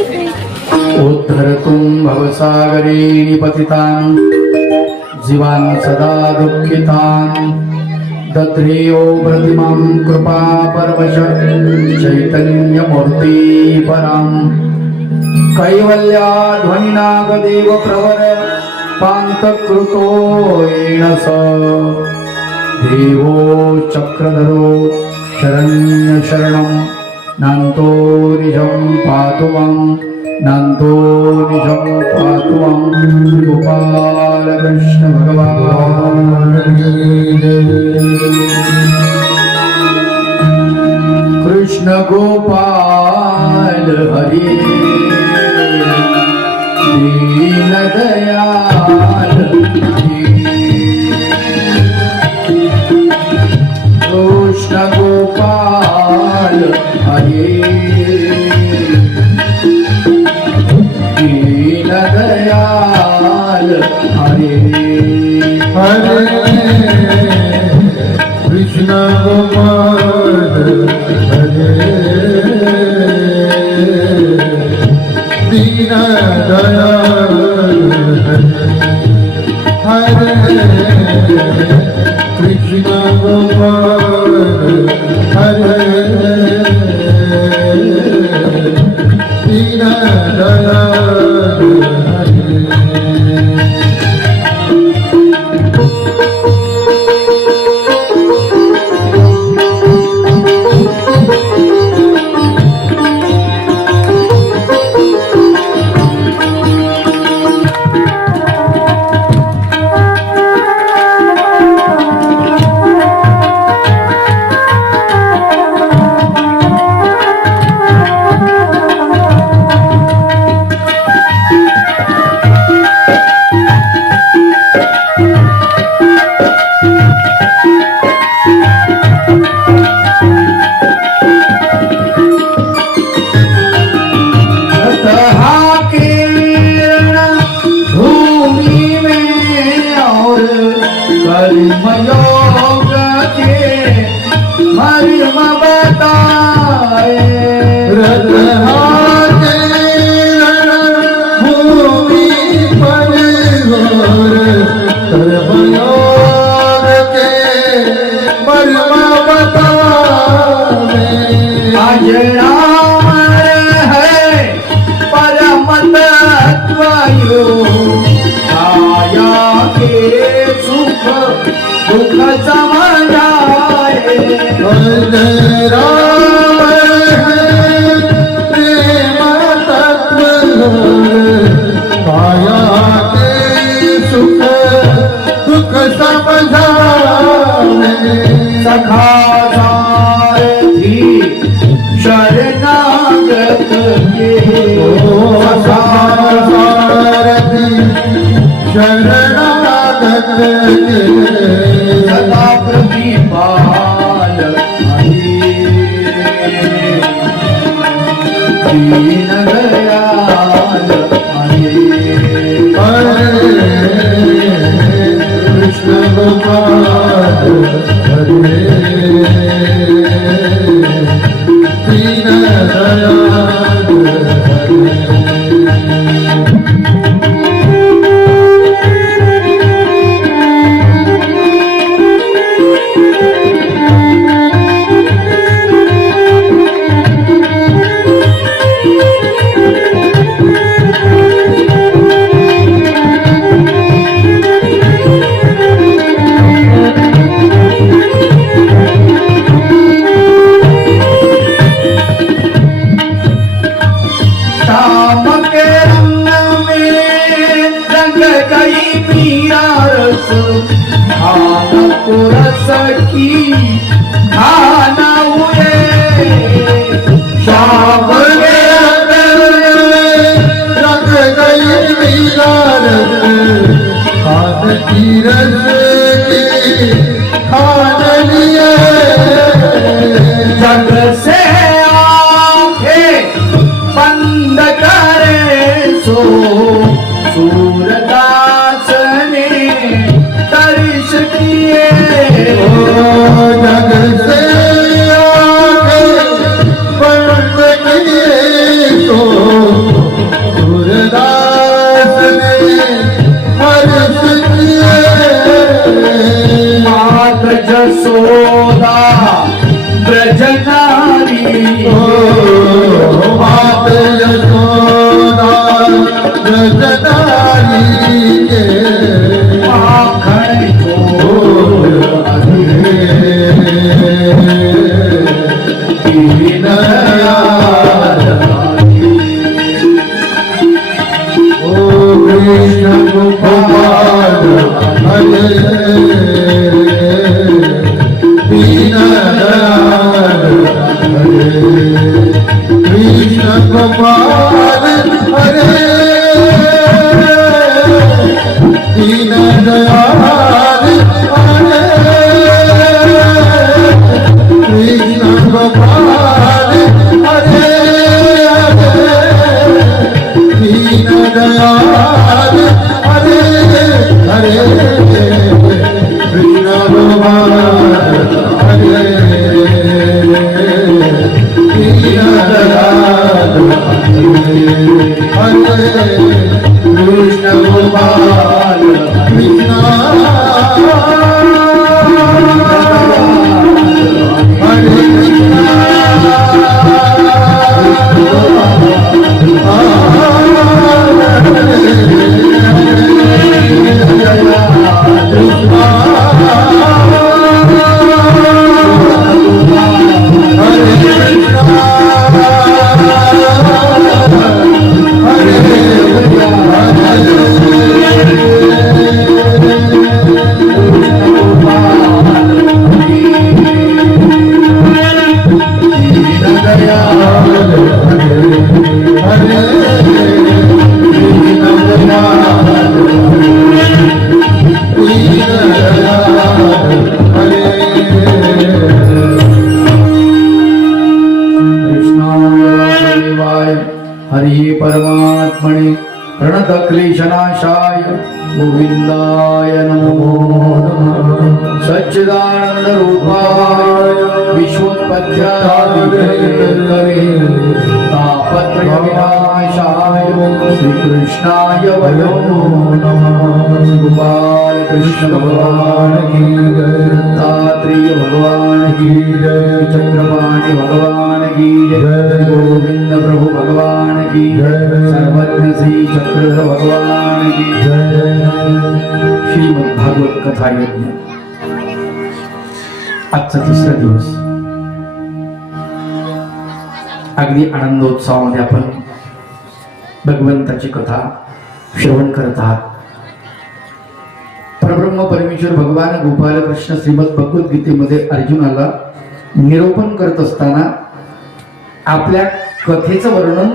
उद्धरतुं भवसागरे निपतितान् जीवान् सदा दुःखितान् दद्रेयो प्रतिमां कृपापरवश चैतन्यमूर्ति पराम् कैवल्याध्वनिनागदेव प्रवर पान्तकृतो येन स देवो चक्रधरो शरण्यशरणं नान्तो निजं पातु मां नान्तो निजं पातु मां गोपालकृष्ण भगवान् कृष्ण गोपाल हरे दीन दयाल कृष्ण गोपाल हरे दीन दयाल हरे हरे कृष्ण गोपाल हरे दीन दयाल हरे कृष्ण गोपाल हरे दीन दयाल हरे कर्मयोग के मर्म बताए रत्हाके भूमि पर घोर कर्मयोग के मर्म बताए आज राम है परम तत्व आया के सुख दुख समझाए राम है प्रेम तत्व माया के सुख दुख समझाए सखा सारथी शरणागत के सखा सारथी शरणागत के सदा प्रतिपाल दीन दयाल हरे कृष्ण गोपाल हरे दीन दयाल हरे सखी खाना हुए शाम के रंग गई मीरारत खान की रस की खान लिए जग से आंखें बंद करे सो सूरदास ने दर्श किए जग से आगे बंद किए तो यशोदा ब्रजनारी मात यशोदा ब्रजनारी के माखन कृष्ण गोपाल हरे दीनदयाल हरे कृष्ण गोपाल हरे दीनदयाल हरे कृष्ण गोपाल हरे दीनदयाल हरे हरे कृष्ण गोपाल हरे दीनदयाल हरे कृष्ण गोपाल कृष्ण हरे हरि परमात्मने प्रणतक्लेशनाशाय गोविंदाय नमो नमः सच्चिदानंद रूपाय विश्वोत्पत्त्यादिहेतवे तापत्रय विनाशाय श्रीकृष्णाय वयो नमः गोपाल कृष्ण भगवान की जय दत्तात्रेय भगवान की जय चक्रपाणि भगवान की जय गोविंद प्रभु भगवान की जय सर्वज्ञ श्री चक्रधर भगवान की जय श्रीमद् भागवत कथा यज्ञ आजचा तिसरा दिवस अगदी आनंदोत्सवामध्ये आपण भगवंताची कथा श्रवण करत आहात. परब्रह्म परमेश्वर भगवान गोपाल कृष्ण श्रीमद भगवद्गीतेमध्ये अर्जुनाला निरूपण करत असताना आपल्या कथेचं वर्णन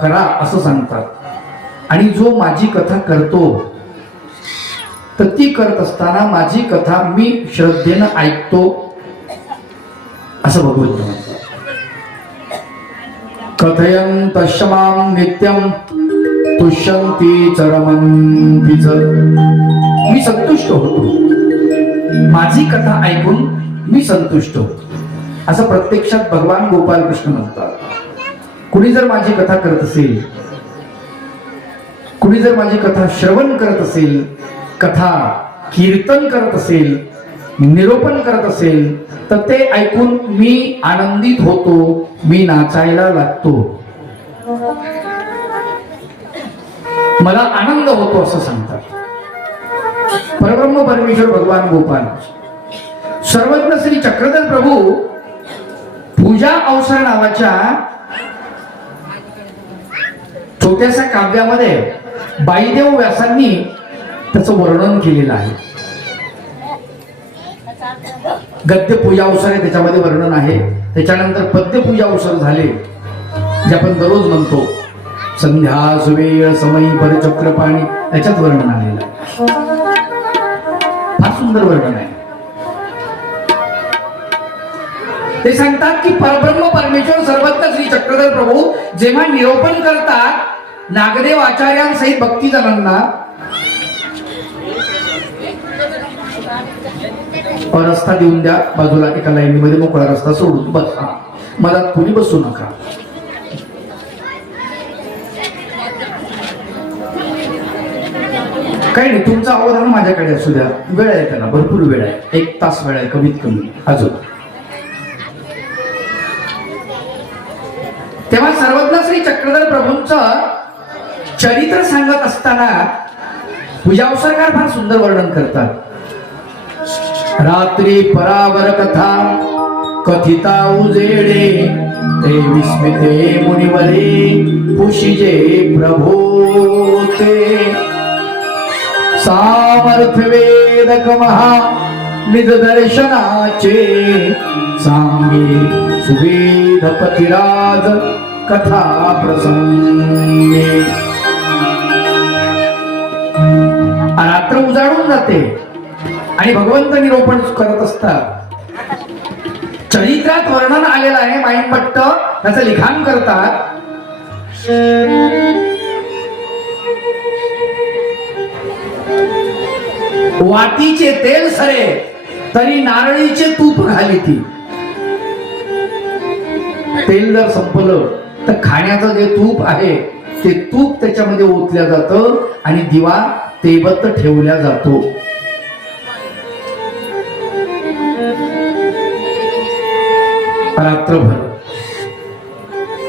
करा असं सांगतात. आणि जो माझी कथा करतो तर ती करत असताना माझी कथा मी श्रद्धेनं ऐकतो असं भगवंत म्हणतात. कथयन्तश्च मां नित्यं तुष्यन्ति च रमन्ति च. मी संतुष्ट होतो, माझी कथा ऐकून मी संतुष्ट होतो असं प्रत्यक्षात भगवान गोपाल कृष्ण म्हणतात. कुणी जर माझी कथा करत असेल, कुणी जर माझी कथा श्रवण करत असेल, कथा कीर्तन करत असेल, निरूपण करत असेल तर ते ऐकून मी आनंदित होतो, मी नाचायला लागतो, मला आनंद होतो असं सांगतात. परब्रह्म परमेश्वर भगवान गोपाल सर्वज्ञ श्री चक्रधर प्रभू पूजा अवसर नावाच्या छोट्याशा काव्यामध्ये बाईदेव व्यासांनी त्याचं वर्णन केलेलं आहे. गद्य पूजा अवसर आहे त्याच्यामध्ये वर्णन आहे. त्याच्यानंतर पद्य पूजा अवसर झाले जे आपण दररोज म्हणतो, संध्या सुवेळ समयी परचक्रपाणी, याच्यात वर्णन आलेलं आहे. फार सुंदर वर्णन आहे. ते सांगतात की परब्रह्म परमेश्वर सर्वज्ञ श्री चक्रधर प्रभू जेव्हा निरूपण करतात नागदेव आचार्यांसहित भक्तीजनांना, रस्ता देऊन द्या बाजूला, एका लाईनीमध्ये मोकळा रस्ता सोडून बस, मधात कोणी बसू नका. काही नाही, तुमचा अवधान माझ्याकडे असू द्या. वेळ आहे त्यांना, भरपूर वेळ आहे, 1 तास वेळ आहे कमीत कमी अजून. तेव्हा सर्वज्ञ श्री चक्रधर प्रभूंचं चरित्र सांगत असताना पूजावसरकार फार सुंदर वर्णन करतात. रात्री परावर कथा कथिता उजेडे, ते विस्मिते मुनिवरे पुशिजे प्रभो ते. सामर्थ्य वेदक महा निज दर्शनाचे, सांगे सुवेद पतिराज कथा प्रसंगे. रात्र उजाडून जाते आणि भगवंत निरूपण करत असतात. चरित्रात वर्णन आलेलं आहे, माईंभट्ट त्याचं लिखाण करतात. वातीचे तेल सरे तरी नारळीचे तूप घाली ती. तेल जर संपलं तर खाण्याचं जे तूप आहे ते तूप त्याच्यामध्ये ओतल्या जातं आणि दिवा तेवत ठेवल्या जातो. रात्रभर.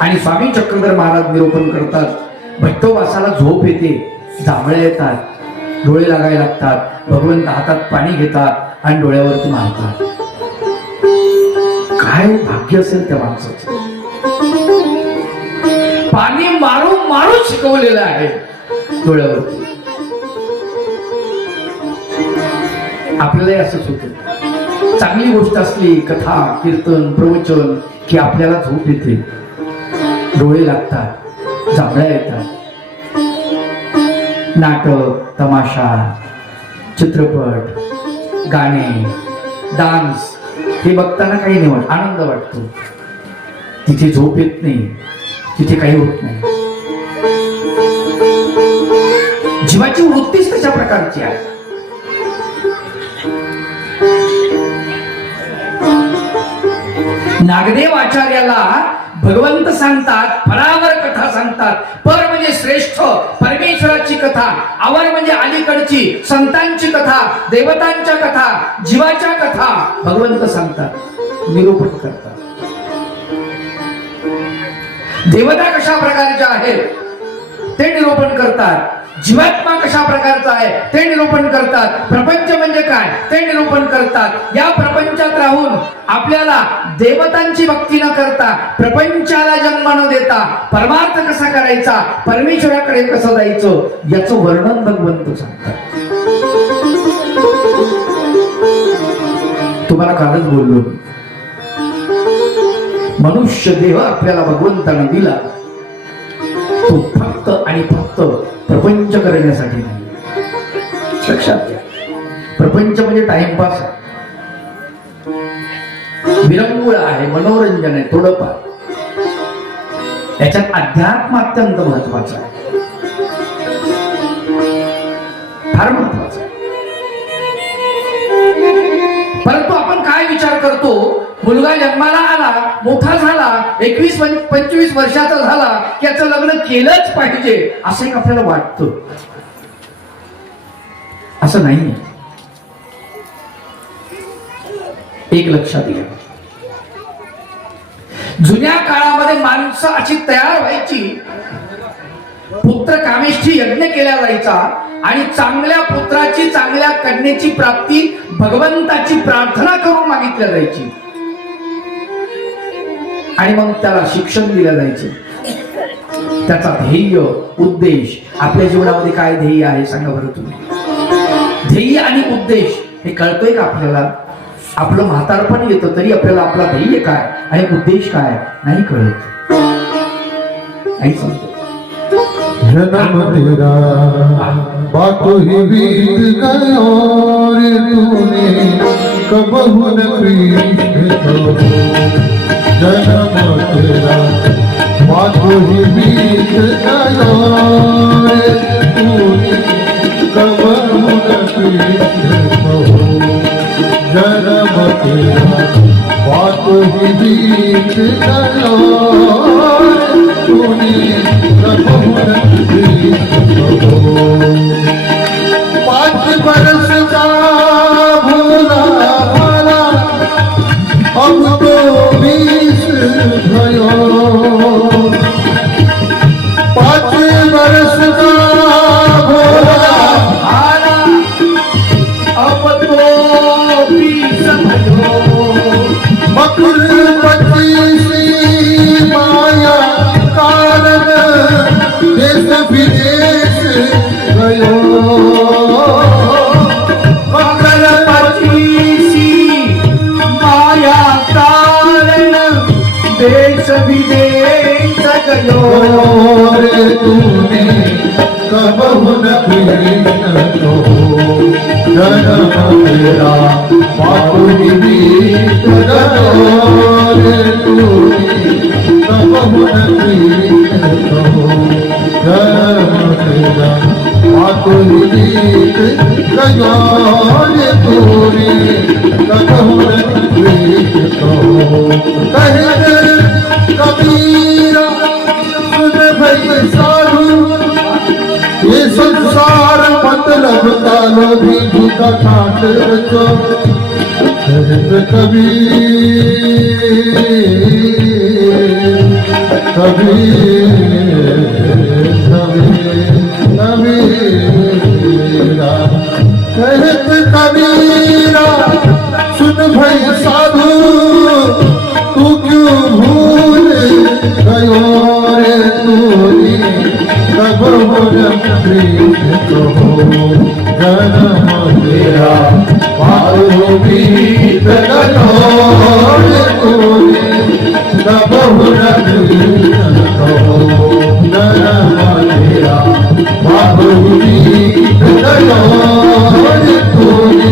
आणि स्वामी चक्रधर महाराज निरूपण करतात. भट्टोबासाला झोप येते, जांभळे येतात, डोळे लागायला लागतात. भगवंत हातात पाणी घेतात आणि डोळ्यावरती मारतात. काय भाग्य असेल त्या माणसाचं. पाणी मारून मारून शिकवलेलं आहे डोळ्यावरती. आपल्यालाही असंच होतं. चांगली गोष्ट असली, कथा कीर्तन प्रवचन, की आपल्याला झोप येते, डोळे लागतात, जांभळ्या येतात. नाटक, तमाशा, चित्रपट, गाणे, डान्स हे बघताना काही नाही वाटत, आनंद वाटतो. तिथे झोप येत नाही, तिथे काही होत नाही. जीवाची वृत्तीच तशा प्रकारची आहे. नागदेव आचार्याला भगवंत सांगतात, परावर कथा सांगतात. पर म्हणजे श्रेष्ठ परमेश्वराची कथा, आवर म्हणजे अलीकडची संतांची कथा, देवतांच्या कथा, जीवाच्या कथा भगवंत सांगतात, निरूपण करतात. देवता कशा प्रकारच्या आहेत ते निरूपण करतात. जीवात्मा कशा प्रकारचा आहे ते निरूपण करतात. प्रपंच म्हणजे काय ते निरूपण करतात. या प्रपंचात राहून आपल्याला देवतांची भक्ती न करता, प्रपंचाला जन्म न देता परमार्थ कसा करायचा, परमेश्वराकडे कसं जायचं, याचं वर्णन भगवंत सांगतात. तुम्हाला कालच बोललो, मनुष्य देह आपल्याला भगवंताने दिला तो फक्त आणि फक्त प्रपंच करण्यासाठी नाही. लक्षात घ्या, प्रपंच म्हणजे टाइमपास आहे, विरंगुळ आहे, मनोरंजन आहे, थोडंफार. याच्यात अध्यात्म अत्यंत महत्वाचं आहे, फार महत्वाचं आहे. परंतु आपण काय विचार करतो, मुलगा जन्माला आला, मोठा झाला, 21-25 वर्षाचा झाला की याचं लग्न केलंच पाहिजे असं एक आपल्याला वाटतं. असं नाही. एक लक्षात घ्या, जुन्या काळामध्ये माणसं अशी तयार व्हायची, पुत्र कामेष्ठी यज्ञ केला जायचा आणि चांगल्या पुत्राची, चांगल्या कन्येची प्राप्ती भगवंताची प्रार्थना करून मागितल्या जायची आणि मग त्याला शिक्षण दिलं जायचे. त्याचा ध्येय, उद्देश, आपल्या जीवनामध्ये काय ध्येय आहे सांगा बरं तुम्ही. ध्येय आणि उद्देश हे कळतोय का आपल्याला? आपलं म्हातारपण येतं तरी आपल्याला आपला ध्येय काय आणि उद्देश काय नाही कळत, नाही समजत. जन्म तेरा बातों ही बीत गयो रे, तूने कबहू न कृष्ण. जन्म तेरा बातों ही बीत गयो रे, तूने कबहू न कृष्ण. जन्म तेरा बातों ही बीत गयो रे, तूने कबहू न कृष्ण. 5 बरस का भोला आला अब तो बीस भयो मकर 25 माया कारण देश विदेश गयो मकर 25 माया कारण देश विदेश गयो रे तूने कबहु न कृष्ण को जन्म तेरा बापुरी बीत गयो रे तूने कबहु न कृष्ण को जन्म तेरा बापुरी बीत गयो रे तूने कबहु न कृष्ण को कहते कबीरा सुन भई साधु ये संसार मतलब कालो भी झूठा ठाट रचो कहत कबीरा सुन भई साधु तू क्यों भूल गयो रे तूने कबहु न कृष्ण को जन्म तेरा बापू बीत गयो रे तूने कबहु न कृष्ण को जन्म तेरा बापू बीत गयो रे तूने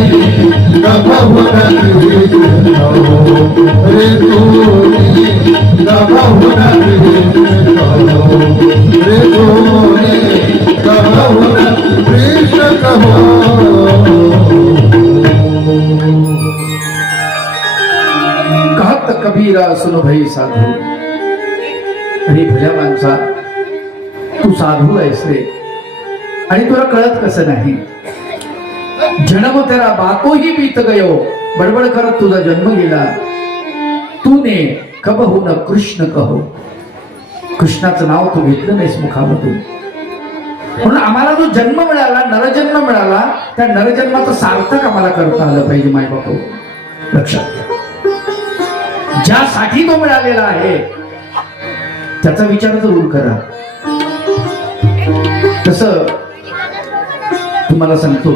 कबहु न कृष्ण को रे तूने कबहु न कृष्ण को रे तूने कबहु न कृष्ण कहो कहत कबीरा सुन भई साधू अरे भल्या माणसा तू साधू आहेस रे आणि तुला कळत कसं नाही जन्म तेरा बातो ही बीत गयो बडबड करत तुझा जन्म गेला तूने कबहु न कृष्ण कहो कृष्णाचं नाव तू घेतलं नाहीस मुखामधून म्हणून आम्हाला जो जन्म मिळाला नरजन्म मिळाला त्या नरजन्माचं सार्थक आम्हाला करता आलं पाहिजे माय बापू लक्षात घ्या ज्यासाठी तो मिळालेला आहे त्याचा विचार जरूर करा तसं तुम्हाला सांगतो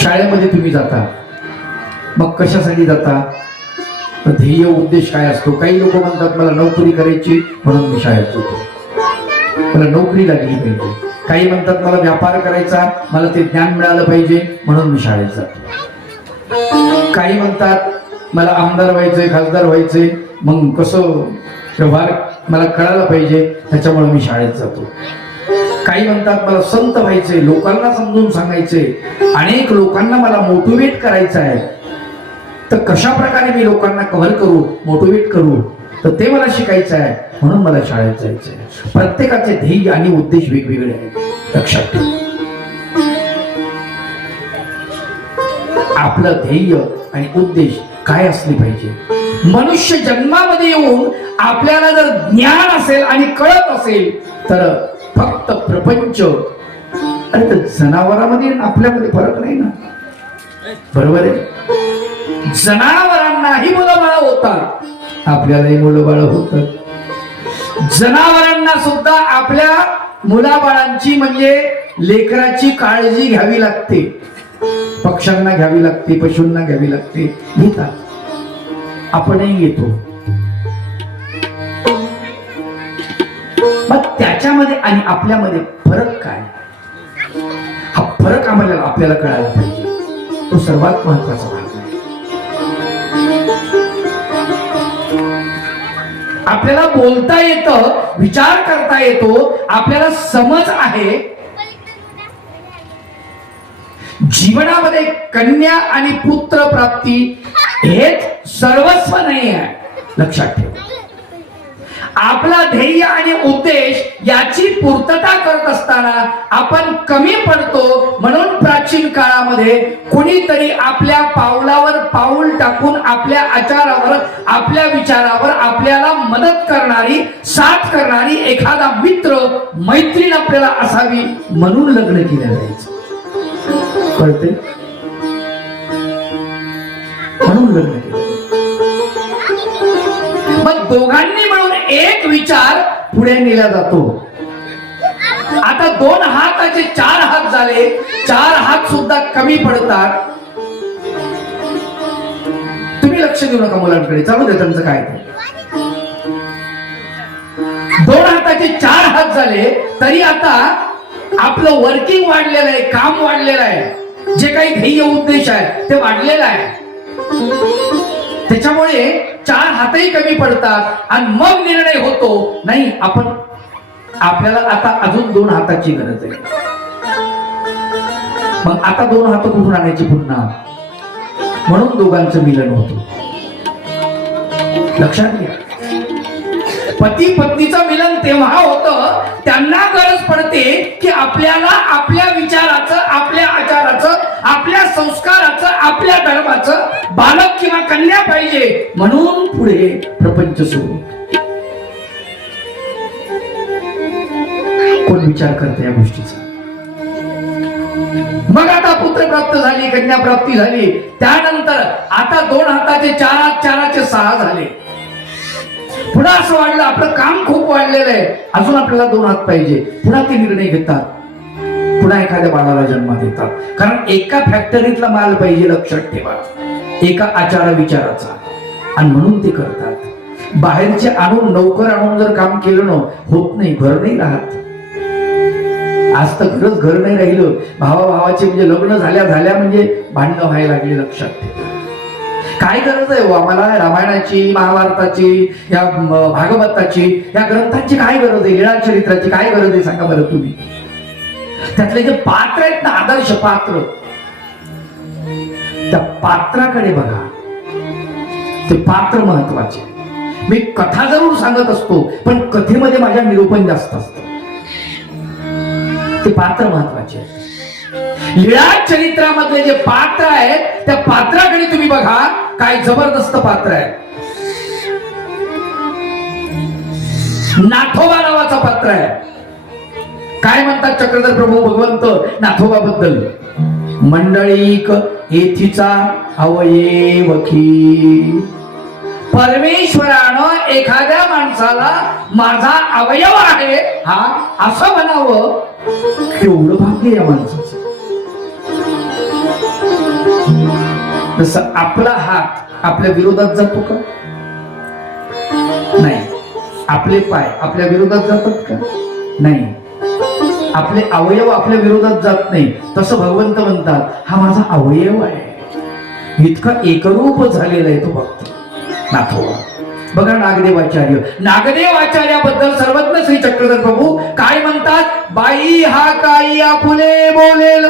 शाळेमध्ये तुम्ही जाता मग कशासाठी जाता तर ध्येय उद्देश काय असतो काही लोक म्हणतात मला नोकरी करायची म्हणून मी शाळेत जातो मला नोकरी लागली पाहिजे काही म्हणतात मला व्यापार करायचा मला ते ज्ञान मिळालं पाहिजे म्हणून मी शाळेत जातो काही म्हणतात मला आमदार व्हायचंय खासदार व्हायचंय मग कसं व्यवहार मला कळायला पाहिजे त्याच्यामुळे मी शाळेत जातो काही म्हणतात मला संत व्हायचंय लोकांना समजून सांगायचंय अनेक लोकांना मला मोटिवेट करायचं आहे तर कशा प्रकारे मी लोकांना कव्हर करू मोटिवेट करू तर ते मला शिकायचं आहे म्हणून मला शाळेत जायचं आहे प्रत्येकाचे ध्येय आणि उद्देश वेगवेगळे आहेत लक्षात ठेवा आपलं ध्येय आणि उद्देश काय असले पाहिजे मनुष्य जन्मामध्ये येऊन आपल्याला जर ज्ञान असेल आणि कळत असेल तर फक्त प्रपंच अरे तर जनावरांमध्ये आपल्यामध्ये फरक नाही ना बरोबर आहे जनावरांनाही मुलंबाळ होतात आपल्यालाही मुलंबाळ होतात जनावरांना सुद्धा आपल्या मुलाबाळांची म्हणजे लेकराची काळजी घ्यावी लागते पक्ष्यांना घ्यावी लागते पशूंना घ्यावी लागते घेतात आपणही येतो मग त्याच्यामध्ये आणि आपल्यामध्ये फरक काय हा फरक आपल्याला कळायला पाहिजे तो सर्वात महत्वाचा भाग आहे आपल्याला बोलता येतं विचार करता येतो आपल्याला समज आहे जीवनामध्ये कन्या आणि पुत्र प्राप्ती हेच सर्वस्व नाही आहे लक्षात ठेवा आपला ध्येय आणि उद्देश याची पूर्तता करत असताना आपण कमी पडतो. म्हणून प्राचीन काळामध्ये कुणीतरी आपल्या पावलावर पाऊल टाकून आपल्या आचारावर, आपल्या विचारावर आपल्याला मदत करणारी, साथ करणारी एखादा मित्र, मैत्रीण आपल्याला असावी म्हणून लग्न केलं जायचं. कळते? म्हणून लग्न केलं. मग दोघांनी मिळून एक विचार पुढे नेला जातो. आता 2 हाताचे 4 हात झाले, 4 हात सुद्धा कमी पडतात. तुम्ही लक्ष देऊ नका मुलांकडे, चालू दे त्यांचं काय ते. 2 हाताचे 4 हात झाले तरी आता आपलं वर्किंग वाढलेलं आहे, काम वाढलेलं आहे, जे काही ध्येय उद्देश आहे ते वाढलेलं आहे. त्याच्यामुळे 4 हातही कमी पडतात आणि मग निर्णय होतो, नाही आपण आपल्याला आता अजून 2 हाताची गरज आहे. मग आता 2 हात कुठून आणायची पुन्हा? म्हणून दोघांचं मिलन होतं. लक्षात घ्या, पती पत्नीचं मिलन तेव्हा होतं त्यांना गरज पडते की आपल्याला आपल्या विचाराचं, आपल्या आचाराचं, आपल्या संस्काराचं, आपल्या धर्माचं बालक किंवा कन्या पाहिजे. म्हणून पुढे प्रपंच सुरू. कोण विचार करते या गोष्टीचा? मग आता पुत्र प्राप्त झाली, कन्या प्राप्ती झाली, त्यानंतर आता 2 हाताचे 4 हात, 4चे 6 झाले. पुन्हा असं वाढलं, आपलं काम खूप वाढलेलं आहे, अजून आपल्याला 2 हात पाहिजे. पुन्हा ते निर्णय घेतात, पुन्हा एखाद्या बाळाला जन्म देतात. कारण एका फॅक्टरीतला माल पाहिजे, लक्षात ठेवा, एका आचार विचाराचा. आणि म्हणून ते करतात. बाहेरचे आणून, नोकर आणून जर काम केलं ना, होत नाही, घर नाही राहत. आज तर खरंच घर नाही राहिलं. भावाभावाचे म्हणजे लग्न झाल्या म्हणजे भांडणं व्हायला लागली. लक्षात ठेवा, काय गरज आहे हो आम्हाला रामायणाची, महाभारताची, या भागवताची, या ग्रंथांची काय गरज आहे? लीळा चरित्राची काय गरज आहे सांगा बरं तुम्ही. त्यातले जे पात्र आहेत ना, आदर्श पात्र, त्या पात्राकडे बघा. ते पात्र महत्वाचे. मी कथा जरूर सांगत असतो पण कथेमध्ये माझ्या निरूपण जास्त असतं. ते पात्र महत्वाचे. लीळा चरित्रामधले जे पात्र आहेत त्या पात्राकडे तुम्ही बघा, काय जबरदस्त पात्र आहे. नाथोबा नावाचा पात्र आहे. काय म्हणतात चक्रधर प्रभू भगवंत नाथोबा बद्दल? मंडळीक येथीचा अवयवकी. परमेश्वरानं एखाद्या माणसाला माझा अवयव आहे हा असं म्हणावं, केवढं भाग्य या माणसाचं. तसं आपला हात आपल्या विरोधात जातो का? नाही. आपले पाय आपल्या विरोधात जातात का? नाही. आपले अवयव आपल्या विरोधात जात नाही. तसं भगवंत म्हणतात हा माझा अवयव आहे. इतका एकरूप झालेला आहे तो भक्त नाथोबा. बघा नागदेवाचार्य, नागदेवाचार्याबद्दल सर्वज्ञ श्री चक्रधर प्रभू काय म्हणतात? बाई हा काही आपुले बोलेल,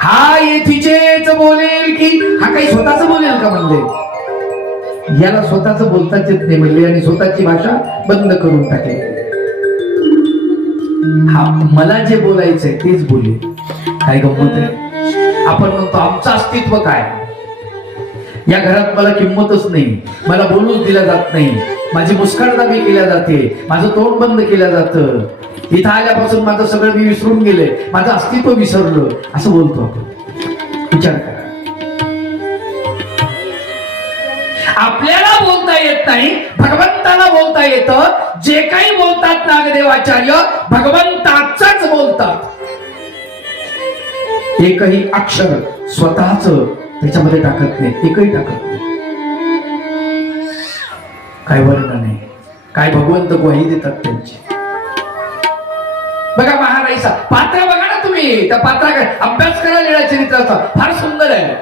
हा येथीचेच बोलेल की हा काही स्वतःच बोलेल का म्हणले? याला स्वतःच बोलताच येत नाही म्हणले आणि स्वतःची भाषा बंद करून टाकली. हा मला जे बोलायचंय तेच बोलेल. काय गंमत आहे. आपण म्हणतो आमचं अस्तित्व काय, या घरात मला किंमतच नाही, मला बोलूच दिलं जात नाही, माझी मुस्कानदाबी केल्या जाते, माझं तोंड बंद केलं जातं, इथं आल्यापासून माझं सगळं मी विसरून गेले, माझं अस्तित्व विसरलं, असं बोलतो आपण. विचार करा. आपल्याला बोलता येत नाही, भगवंताला बोलता येतं. जे काही बोलतात नागदेवाचार्य भगवंताच बोलतात. एकही अक्षर स्वतःच त्याच्यामध्ये टाकत नाही, एकही टाकत नाही. काय वर्णन आहे, काय भगवंत ग्वाही देतात त्यांची. बघा महाराईचा पात्र बघा ना तुम्ही, त्या पात्राकडे अभ्यास करा लीळा चरित्राचा, फार सुंदर आहे.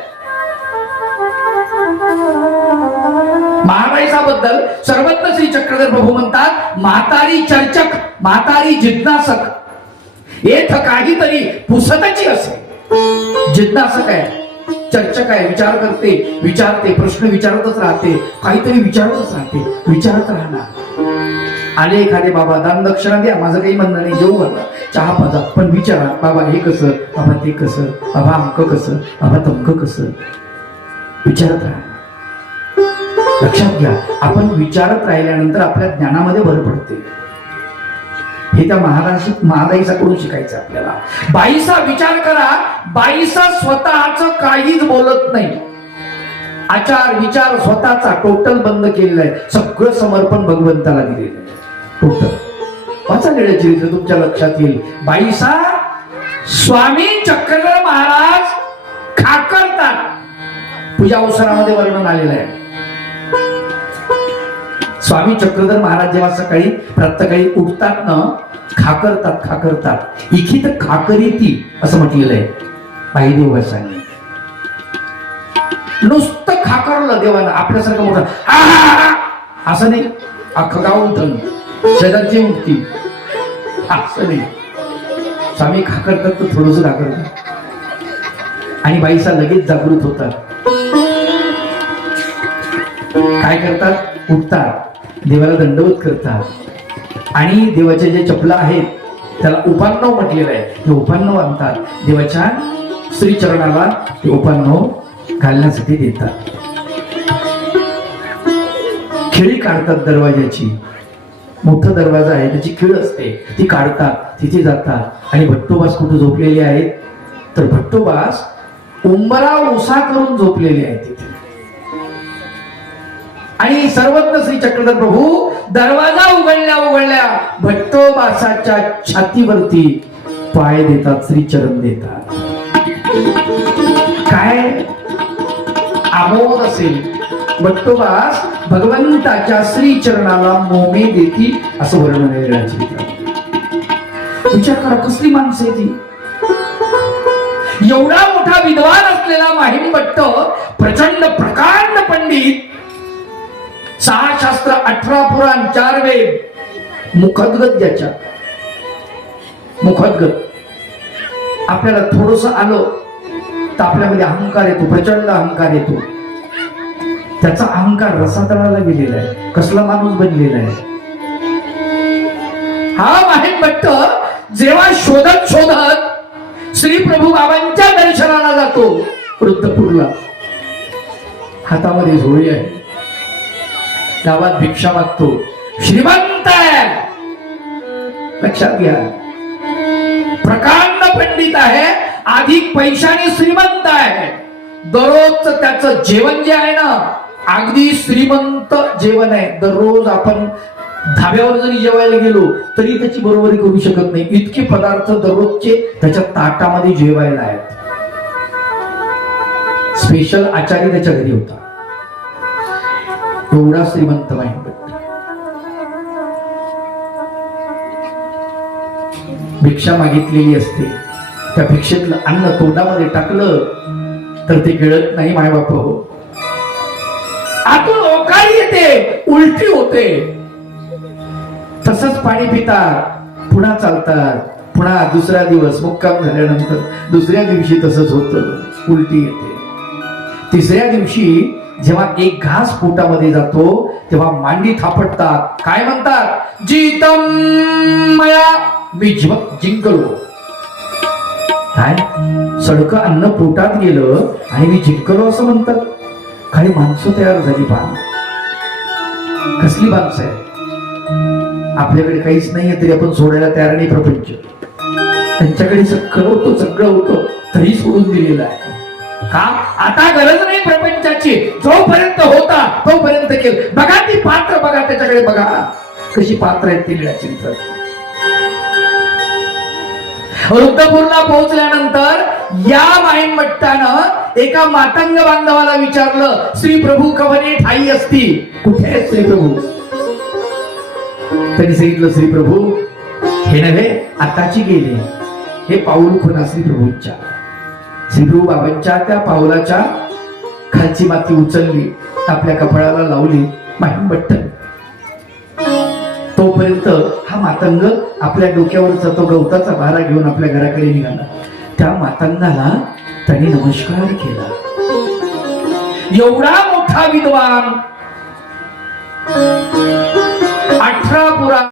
महाराईचा बद्दल सर्वज्ञ श्री चक्रधर प्रभू म्हणतात म्हातारी चर्चक, म्हातारी जिज्ञासक, येथ काहीतरी पुसताची असे. जिज्ञासक आहे, चर्चक आहे, विचार करते, विचारते, प्रश्न विचारतच राहते, काहीतरी विचारतच राहते, विचारत राहणार. आले एखादे बाबा दान दक्षिणा द्या, माझं काही म्हणणं नाही, जेवू घाला, चहा पाजा, पण विचारा बाबा हे कसं, बाबा ते कसं, बाबा अमकं कसं, बाबा तमकं कसं, विचारत राहा. लक्षात घ्या, आपण विचारत राहिल्यानंतर आपल्या ज्ञानामध्ये भर पडते. हे त्या महादाईचा कडून शिकायचं आपल्याला. बाईचा विचार करा, बाईचा स्वतःच काहीच बोलत नाही, आचार विचार स्वतःचा टोटल बंद केलेला आहे, सगळं समर्पण भगवंताला दिलेलं आहे. टोटल वाचा लेलं चरित्र, तुमच्या लक्षात येईल. बाईसा स्वामी चक्रधर महाराज खाकरतात, पूजा अवसरामध्ये वर्णन आलेलं आहे. स्वामी चक्रधर महाराज जेव्हा सकाळी प्रातःकाळी उठतात ना, खाकरतात, इखित खाकरीती असं म्हटलेलं आहे बाई देवघसांनी. नुसतं खाकरलं देवानं, आपल्यासारखं मोठं असं नाही, अख्खं गाव उठल, शेजारची उठती असं नाही. स्वामी खाकरतात तर थोडंसं खाकरतात, आणि बाईसा लगेच जागृत होतात. काय करतात, उठतात, देवाला दंडवत करतात, आणि देवाच्या जे चपला आहेत त्याला उपान्नव म्हटलेलं आहे, ते उपान्नव आणतात, देवाच्या श्रीचरणाला ते उपान्नव घालण्यासाठी देतात. खिळी काढतात दरवाजाची, मोठा दरवाजा आहे त्याची खिळ असते, ती काढतात, तिथे जातात, आणि भट्टोबास कुठे झोपलेले आहेत, तर भट्टोबास उंबरा उसा करून झोपलेले आहेत तिथे. आणि सर्वज्ञ श्री चक्रधर प्रभू दरवाजा उघडल्या भट्टोबासाच्या छातीवरती पाय देतात, श्रीचरण देतात. काय आमोद असेल, भट्टोबास भगवंताच्या श्रीचरणाला मोमे देती असं वर्णन आहे. विचार करा, कसली माणसं आहे ती. एवढा मोठा विद्वान असलेला माहिम भट्ट, प्रचंड प्रकांड पंडित, 6 शास्त्र 18 पुराण 4 वेद, मुखोद्गत ज्याच्या, मुखोद्गत. आपल्याला थोडस आलं तर आपल्यामध्ये अहंकार येतो, प्रचंड अहंकार येतो. त्याचा अहंकार रसातळाला गेलेला आहे, कसला माणूस बनलेला आहे. हा माहिम भट्ट जेव्हा शोधत श्री प्रभू बाबांच्या दर्शनाला जातो वृद्धपूरला, हातामध्ये झोळी आहे, गावात भिक्षा मागतो, श्रीमंत आहे, लक्षात घ्या, प्रकांड पंडित आहे, अधिक पैशाने श्रीमंत आहे. दररोज त्याचं जेवण जे आहे ना, अगदी श्रीमंत जेवण आहे. दररोज आपण धाब्यावर जरी जेवायला गेलो तरी त्याची बरोबरी करू शकत नाही, इतके पदार्थ दररोजचे त्याच्या ताटामध्ये जेवायला आहेत. स्पेशल आचार्य त्याच्या घरी होता, एवढा श्रीमंत माहिती. भिक्षा मागितलेली असते, त्या भिक्षेतलं अन्न तोंडामध्ये टाकलं तर ते गिळत नाही माय बाप हो. आतून ओकारी येते, उलटी होते. तसंच पाणी पितात, पुन्हा चालतात, पुन्हा दुसरा दिवस मुक्काम झाल्यानंतर दुसऱ्या दिवशी तसंच होतं, उलटी येते. तिसऱ्या दिवशी जेव्हा एक घास पोटामध्ये जातो तेव्हा मांडी थापटतात, काय म्हणतात, जीतम मया, मी जिंकलो. काय सडक अन्न पोटात गेलं आणि मी जिंकलो असं म्हणतात. काही माणसं तयार झाली, पहा कसली माणसं आहे. आपल्याकडे काहीच नाहीये तरी आपण सोडायला तयार नाही प्रपंच. त्यांच्याकडे सगळं होतं तरी सोडून दिलेलं आहे. का आता गरज नाही प्रपंचाची, जोपर्यंत होता तोपर्यंत केलं. बघा ती पात्र, बघा त्याच्याकडे, बघा कशी पात्र आहेत ती चिंतन. वृद्धपूरला पोहोचल्यानंतर या माहिम भट्टानं एका मातंग बांधवाला विचारलं, श्री प्रभू कवने ठाई असती, कुठे आहेत श्री प्रभू. त्यांनी सांगितलं, श्री प्रभू हे नव्हे, आताची गेले, हे पाऊल खुना श्री प्रभूंच्या. श्री प्रभू बाबांच्या त्या पावलाच्या खालची माती उचलली, आपल्या कपाळाला लावली माहिम भट्ट. तोपर्यंत हा मातंग आपल्या डोक्यावरचा तो गवताचा भारा घेऊन आपल्या घराकडे निघाला. त्या मातंगाला त्यांनी नमस्कार केला. एवढा मोठा विद्वान, 18 पुराण